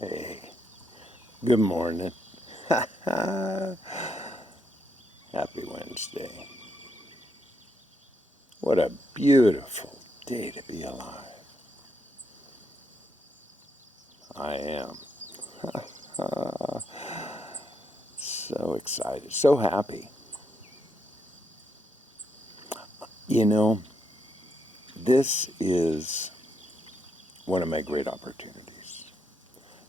Hey, good morning. Happy Wednesday. What a beautiful day to be alive. I am. So excited, so happy. You know, this is one of my great opportunities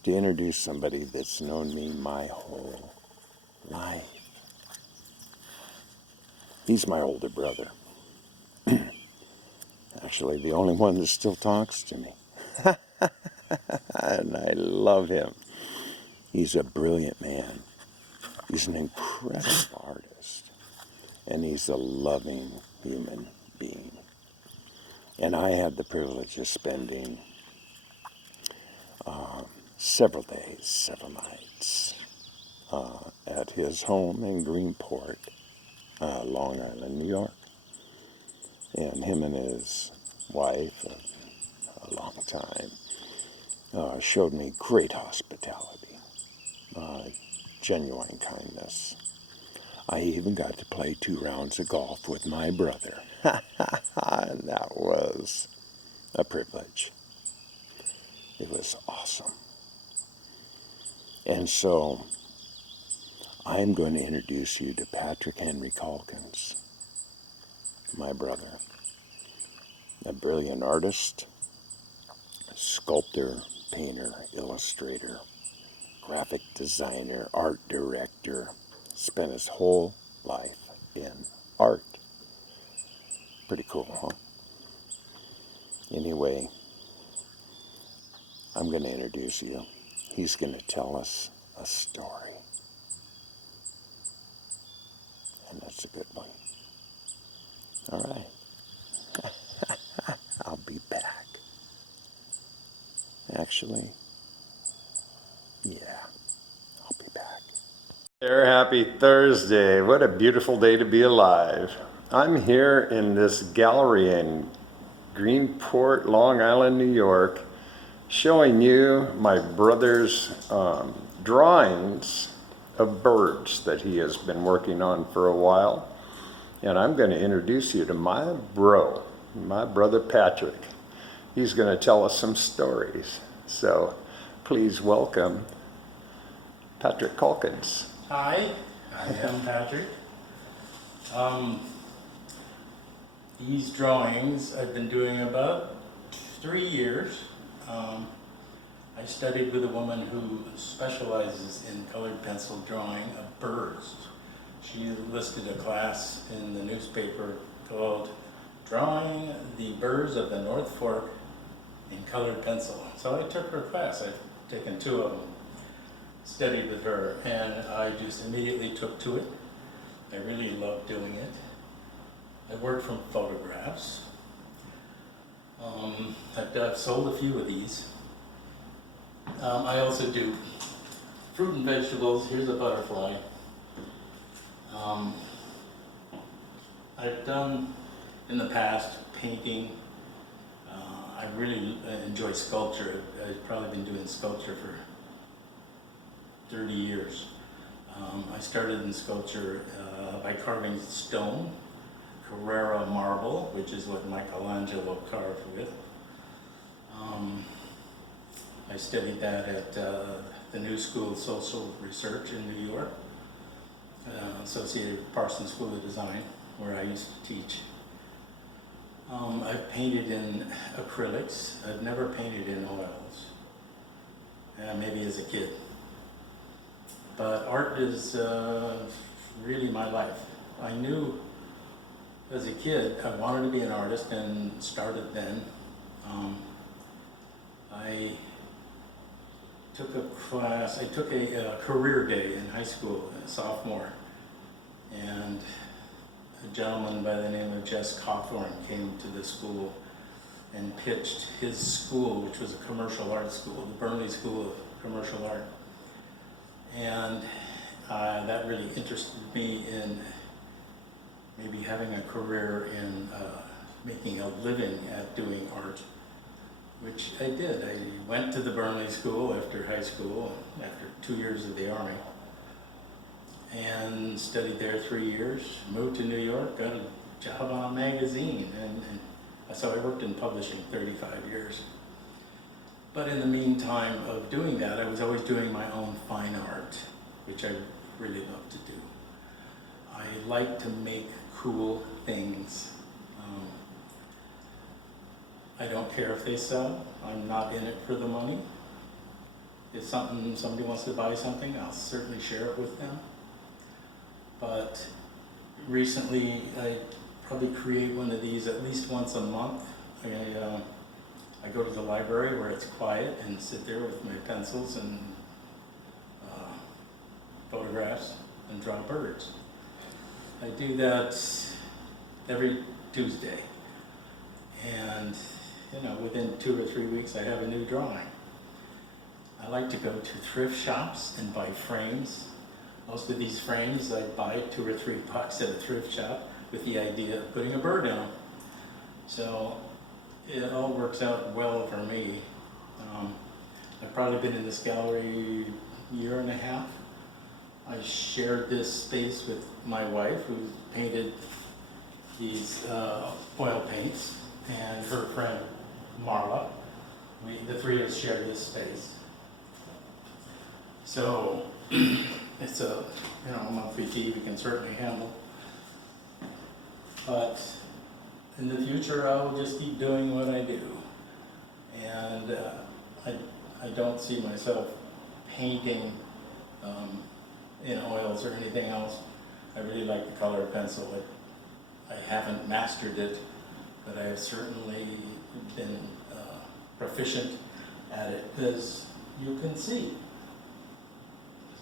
to introduce somebody that's known me my whole life. He's my older brother. Actually, the only one that still talks to me. And I love him. He's a brilliant man. He's an incredible artist. And he's a loving human being. And I had the privilege of spending several days, several nights at his home in Greenport, Long Island, New York. And him and his wife, of a long time, showed me great hospitality, genuine kindness. I even got to play 2 rounds of golf with my brother. And that was a privilege. It was awesome. And so I'm going to introduce you to Patrick Henry Calkins, my brother, a brilliant artist, sculptor, painter, illustrator, graphic designer, art director, spent his whole life in art. Pretty cool, huh? Anyway, I'm going to introduce you. He's going to tell us a story. And that's a good one. All right. I'll be back. Actually, yeah, I'll be back. There, happy Thursday. What a beautiful day to be alive. I'm here in this gallery in Greenport, Long Island, New York, showing you my brother's drawings of birds that he has been working on for a while. And I'm going to introduce you to my brother Patrick. He's going to tell us some stories. So please welcome Patrick Calkins. Hi, I am Patrick. These drawings I've been doing about 3 years. I studied with a woman who specializes in colored pencil drawing of birds. She listed a class in the newspaper called Drawing the Birds of the North Fork in Colored Pencil. So I took her class. I've taken 2 of them. studied with her, and I just immediately took to it. I really loved doing it. I worked from photographs. I've sold a few of these. I also do fruit and vegetables. Here's a butterfly. I've done in the past painting. I really enjoy sculpture. I've probably been doing sculpture for 30 years. I started in sculpture by carving stone, Carrara marble, which is what Michelangelo carved with. I studied that at the New School of Social Research in New York, associated with Parsons School of Design, where I used to teach. I've painted in acrylics. I've never painted in oils, maybe as a kid. But art is really my life. I knew as a kid I wanted to be an artist and started then. I took a class, I took a career day in high school, a sophomore, and a gentleman by the name of Jess Cawthorn came to the school and pitched his school, which was a commercial art school, the Burnley School of Commercial Art. And that really interested me in maybe having a career in making a living at doing art, which I did. I went to the Burnley School after high school, after 2 years of the Army, and studied there 3 years, moved to New York, got a job on a magazine, and so I worked in publishing 35 years. But in the meantime of doing that, I was always doing my own fine art, which I really love to do. I like to make cool things. I don't care if they sell. I'm not in it for the money. If somebody wants to buy something, I'll certainly share it with them. But recently, I probably create one of these at least once a month. I go to the library where it's quiet and sit there with my pencils and photographs and draw birds. I do that every Tuesday. And within 2 or 3 weeks I have a new drawing. I like to go to thrift shops and buy frames. Most of these frames I buy $2 or $3 at a thrift shop with the idea of putting a bird in them. So it all works out well for me. I've probably been in this gallery a year and a half. I shared this space with my wife, who painted these oil paints, and her friend Marla. The three of us share this space. So it's a monthly fee we can certainly handle. But in the future, I will just keep doing what I do. And I don't see myself painting in oils or anything else. I really like the colored pencil. I haven't mastered it, but I have certainly been proficient at it, as you can see.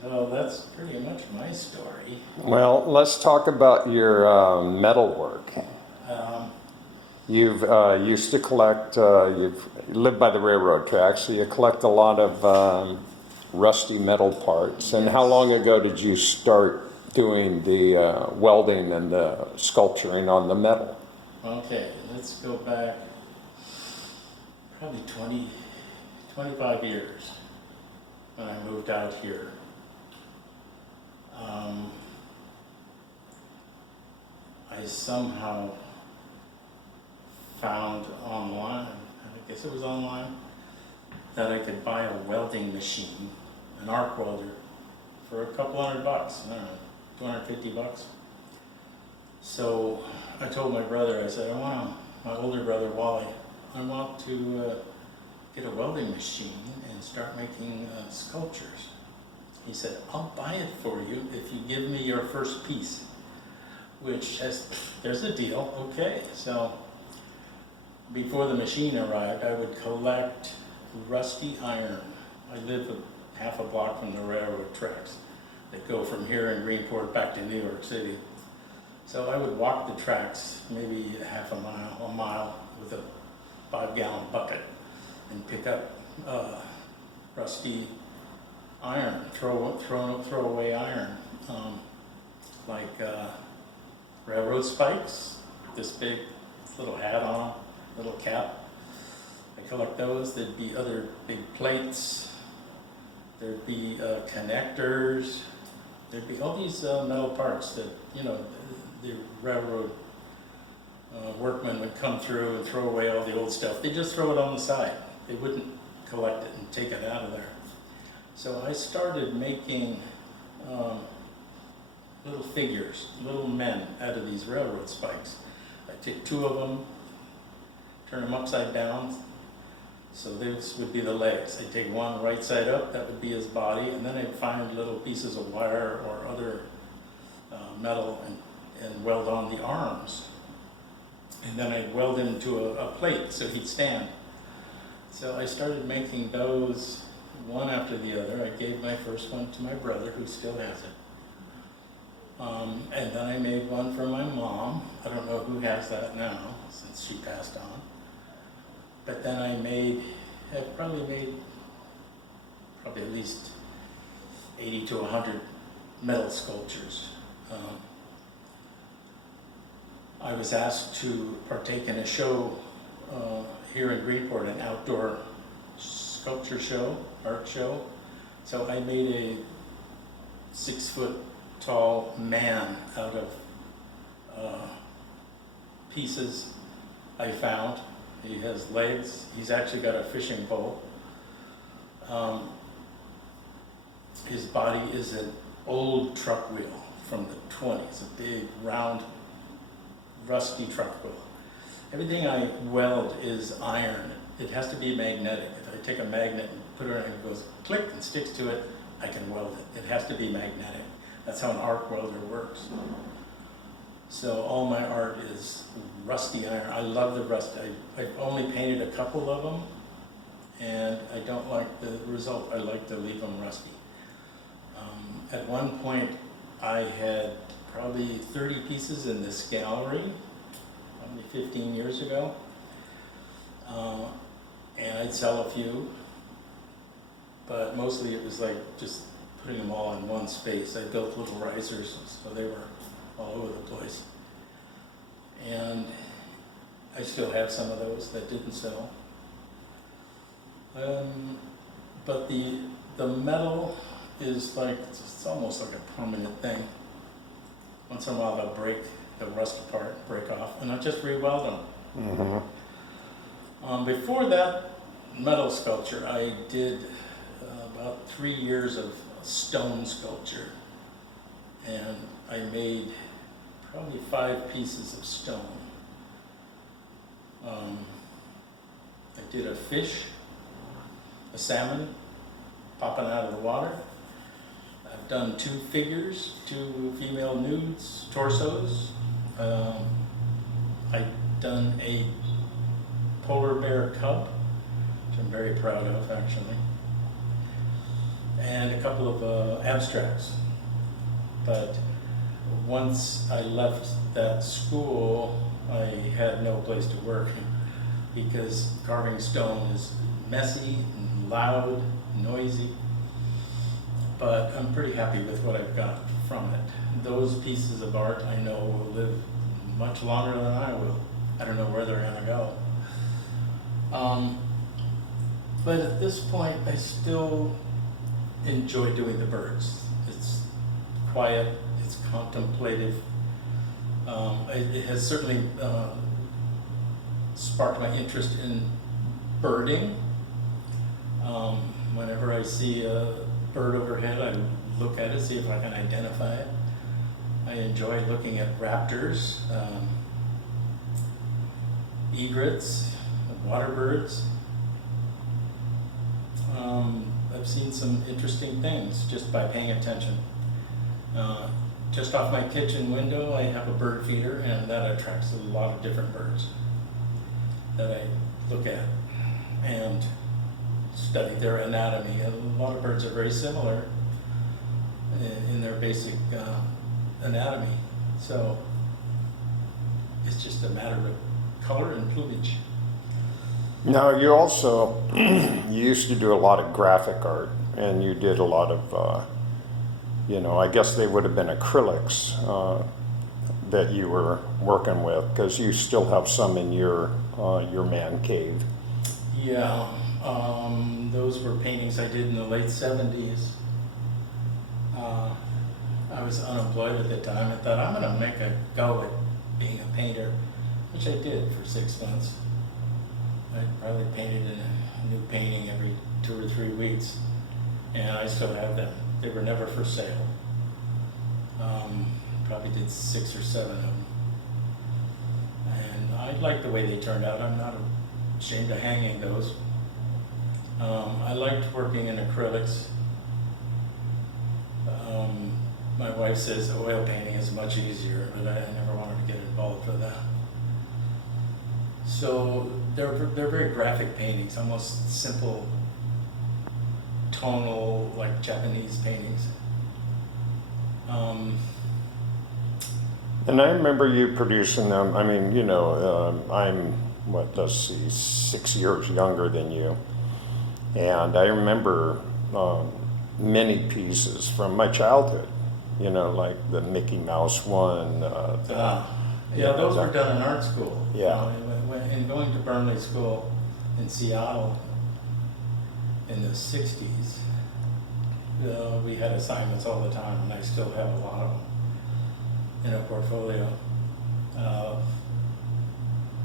So that's pretty much my story. Well, let's talk about your metal work. You've used to collect, you've lived by the railroad tracks, so you collect a lot of rusty metal parts. And how long ago did you start doing the welding and the sculpturing on the metal? Okay, let's go back probably 25 years when I moved out here. I somehow found online, I guess it was online, that I could buy a welding machine, an arc welder, for a couple $100, I don't know, $250. So I told my brother, I said, my older brother Wally, I want to get a welding machine and start making sculptures. He said, I'll buy it for you if you give me your first piece, which there's a deal, okay. So before the machine arrived, I would collect rusty iron. I live half a block from the railroad tracks that go from here in Greenport back to New York City. So I would walk the tracks, maybe half a mile with a 5-gallon bucket and pick up rusty iron, throw away iron, like railroad spikes, this big little hat on, little cap. I collect those. There'd be other big plates. There'd be connectors. There'd be all these metal parts that, you know, the railroad workmen would come through and throw away all the old stuff. They just throw it on the side. They wouldn't collect it and take it out of there. So I started making little figures, little men out of these railroad spikes. I take 2 of them, turn them upside down, so this would be the legs. I'd take one right side up, that would be his body, and then I'd find little pieces of wire or other metal and weld on the arms. And then I'd weld him to a plate so he'd stand. So I started making those one after the other. I gave my first one to my brother, who still has it. And then I made one for my mom. I don't know who has that now, since she passed on. But then I probably made at least 80 to 100 metal sculptures. I was asked to partake in a show here in Greenport, an outdoor sculpture show, art show. So I made a 6-foot-tall man out of pieces I found. He has legs. He's actually got a fishing pole. His body is an old truck wheel from the 20s, a big, round, rusty truck wheel. Everything I weld is iron. It has to be magnetic. If I take a magnet and put it on and it goes click and sticks to it, I can weld it. It has to be magnetic. That's how an arc welder works. So all my art is rusty iron. I love the rust. I've only painted a couple of them, and I don't like the result. I like to leave them rusty. At one point, I had probably 30 pieces in this gallery, probably 15 years ago, and I'd sell a few, but mostly it was like just putting them all in one space. I built little risers, so they were all over the place. And I still have some of those that didn't sell. But the metal is like, it's almost like a permanent thing. Once in a while they'll rust apart, break off, and I'll just re-weld them. Mm-hmm. Before that metal sculpture, I did about 3 years of stone sculpture. And I made probably 5 pieces of stone. I did a fish, a salmon, popping out of the water. I've done 2 figures, 2 female nudes, torsos. I've done a polar bear cub, which I'm very proud of, actually, and a couple of abstracts. But once I left that school, I had no place to work because carving stone is messy and loud, noisy. But I'm pretty happy with what I've got from it. Those pieces of art I know will live much longer than I will. I don't know where they're gonna go. But at this point, I still enjoy doing the birds. It's quiet, it's contemplative. It has certainly sparked my interest in birding. Whenever I see a bird overhead, I look at it, see if I can identify it. I enjoy looking at raptors, egrets, water birds. I've seen some interesting things just by paying attention. Just off my kitchen window, I have a bird feeder, and that attracts a lot of different birds that I look at. And studied their anatomy. A lot of birds are very similar in their basic anatomy. So it's just a matter of color and plumage. Now, you also, you used to do a lot of graphic art, and you did a lot of, I guess they would have been acrylics that you were working with, because you still have some in your man cave. Yeah, those were paintings I did in the late 70s. I was unemployed at the time. I thought, I'm going to make a go at being a painter, which I did for 6 months. I probably painted a new painting every 2 or 3 weeks, and I still have them. They were never for sale. Probably did 6 or 7 of them. And I like the way they turned out. I'm not ashamed of hanging those. I liked working in acrylics. My wife says oil painting is much easier, but I never wanted to get involved with that. So they're very graphic paintings, almost simple, tonal, like Japanese paintings. And I remember you producing them. I mean, I'm, 6 years younger than you. And I remember many pieces from my childhood, like the Mickey Mouse one. Those were done in art school. Yeah. In going to Burnley School in Seattle in the 60s, we had assignments all the time, and I still have a lot of them in a portfolio.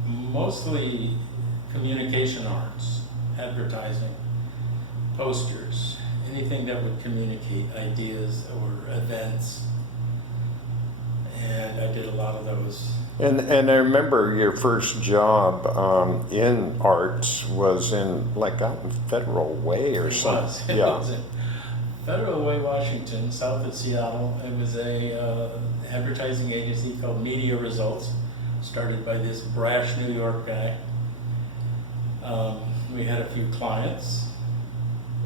Mostly communication arts, advertising, posters, anything that would communicate ideas or events. And I did a lot of those. And I remember your first job in arts was in out in Federal Way or something. It was in Federal Way, Washington, south of Seattle. It was a advertising agency called Media Results, started by this brash New York guy. We had a few clients,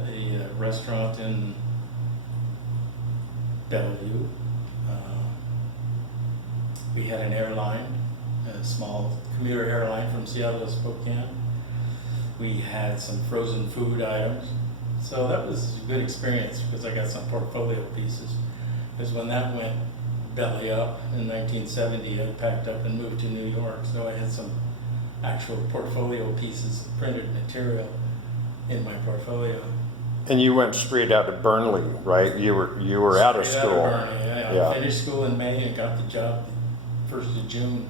a restaurant in Bellevue. We had an airline, a small commuter airline from Seattle to Spokane. We had some frozen food items. So that was a good experience because I got some portfolio pieces. Because when that went belly up in 1970, I packed up and moved to New York. So I had some actual portfolio pieces of printed material in my portfolio. And you went straight out of Burnley, right? You were out of school. I finished school in May and got the job the 1st of June,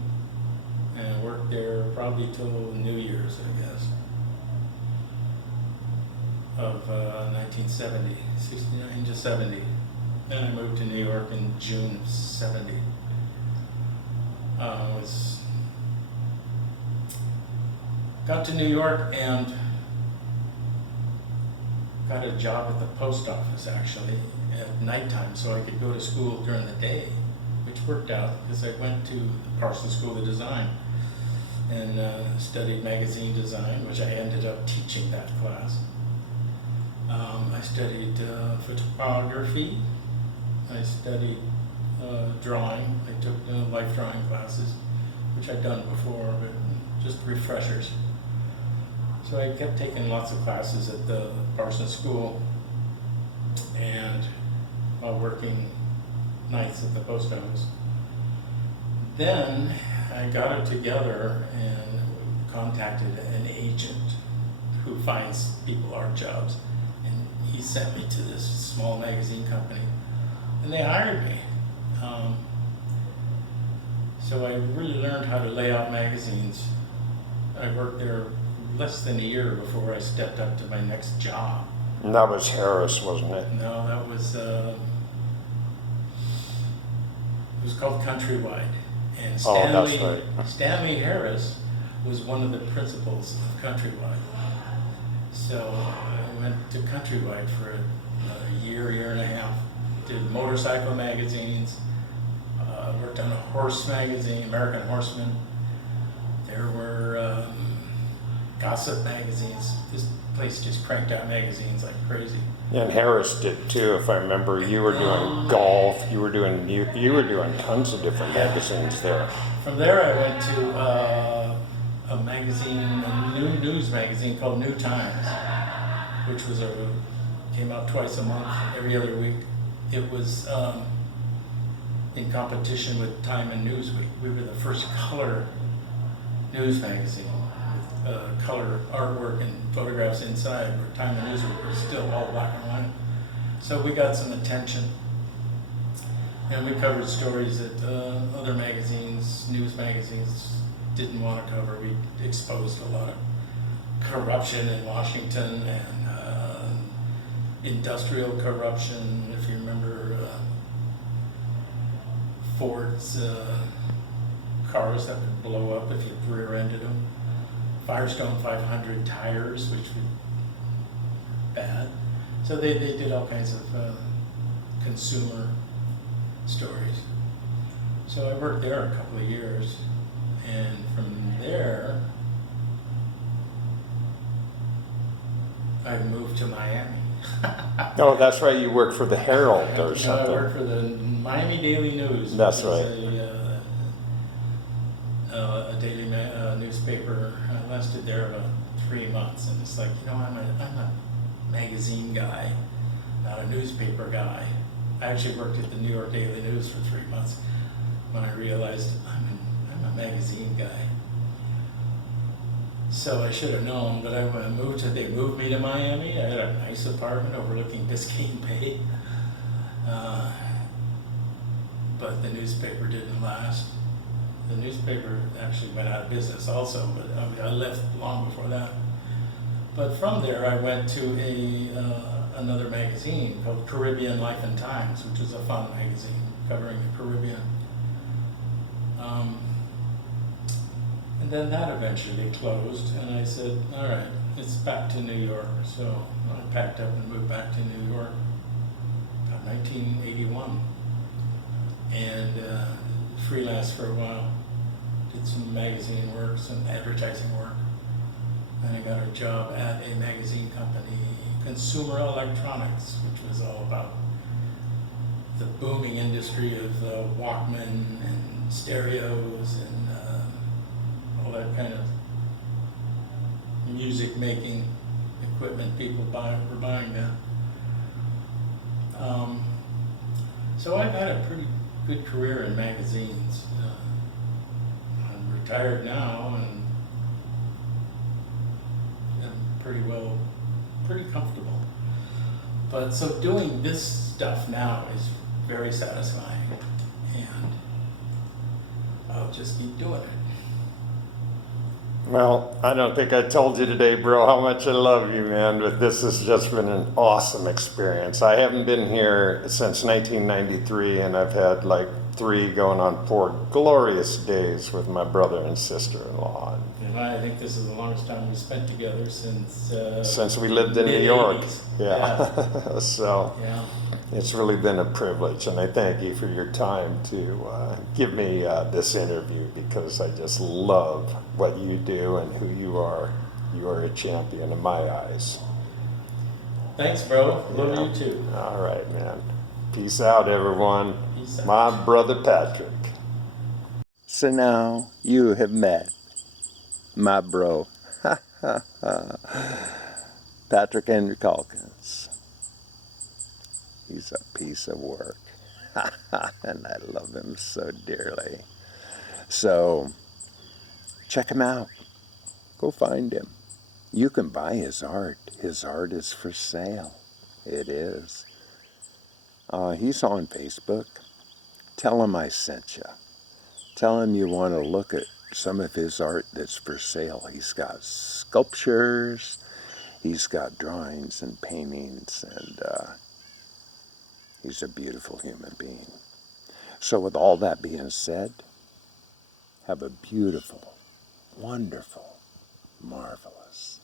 and I worked there probably till New Year's, I guess, of 1970, 69 to 70. Then I moved to New York in June of 70. Got to New York and got a job at the post office actually at nighttime, so I could go to school during the day, which worked out because I went to the Parsons School of Design and studied magazine design, which I ended up teaching that class. I studied photography. I studied drawing. I took life drawing classes, which I'd done before, but just refreshers. So I kept taking lots of classes at the Parsons School and while working nights at the post office. Then I got it together and contacted an agent who finds people art jobs, and he sent me to this small magazine company and they hired me. So I really learned how to lay out magazines. I worked there less than a year before I stepped up to my next job. And that was Harris, wasn't it? No, that was, it was called Countrywide. And That's right. Stanley Harris was one of the principals of Countrywide. So I went to Countrywide for a year and a half. Did motorcycle magazines, worked on a horse magazine, American Horseman. There were gossip magazines. This place just cranked out magazines like crazy. And Harris did too, if I remember. You were doing golf. You were doing tons of different magazines there. From there, I went to a magazine, a new news magazine called New Times, which was came out twice a month, every other week. It was in competition with Time and Newsweek. We were the first color news magazine with color artwork and photographs inside, where Time and Newsweek were still all black and white. So we got some attention, and we covered stories that other magazines, news magazines, didn't want to cover. We exposed a lot of corruption in Washington and industrial corruption. If you remember Ford's cars that would blow up if you rear-ended them. Firestone 500 tires, which were bad. So they did all kinds of consumer stories. So I worked there a couple of years, and from there I moved to Miami. Oh, that's right. You worked for the Herald or I something. worked for the Miami Daily News. That's which right. is a daily newspaper. I lasted there about 3 months, and it's like, I'm a magazine guy, not a newspaper guy. I actually worked at the New York Daily News for 3 months when I realized I'm a magazine guy. So I should have known, but they moved me to Miami. I had a nice apartment overlooking Biscayne Bay. But the newspaper didn't last. The newspaper actually went out of business also, but I left long before that. But from there I went to another magazine called Caribbean Life and Times, which was a fun magazine covering the Caribbean. And then that eventually closed, and I said, all right, it's back to New York. So I packed up and moved back to New York about 1981, and freelanced for a while, did some magazine work, some advertising work. Then I got a job at a magazine company, Consumer Electronics, which was all about the booming industry of Walkman and stereos and all that kind of music making equipment people were buying then. So I've had a pretty good career in magazines. I'm retired now, and I'm pretty comfortable. But so doing this stuff now is very satisfying, and I'll just keep doing it. Well, I don't think I told you today, bro, how much I love you, man, but this has just been an awesome experience. I haven't been here since 1993, and I've had like 3 going on 4 glorious days with my brother and sister-in-law. And I think this is the longest time we spent together Since we lived in New York. mid-80s. Yeah. So Yeah. it's really been a privilege, and I thank you for your time to give me this interview, because I just love what you do and who you are. You are a champion in my eyes. Thanks, bro. Love Yeah. you too. All right, man. Peace out, everyone. Peace out. My brother Patrick. So now you have met my bro, Patrick Henry Calkins. He's a piece of work, and I love him so dearly. So check him out. Go find him. You can buy his art. His art is for sale. It is. He's on Facebook. Tell him I sent you. Tell him you want to look at some of his art that's for sale. He's got sculptures, he's got drawings and paintings, and he's a beautiful human being. So with all that being said, have a beautiful, wonderful, marvelous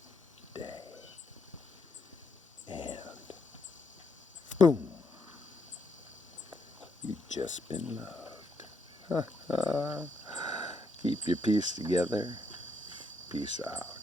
day. And boom, you've just been loved. Keep your peace together. Peace out.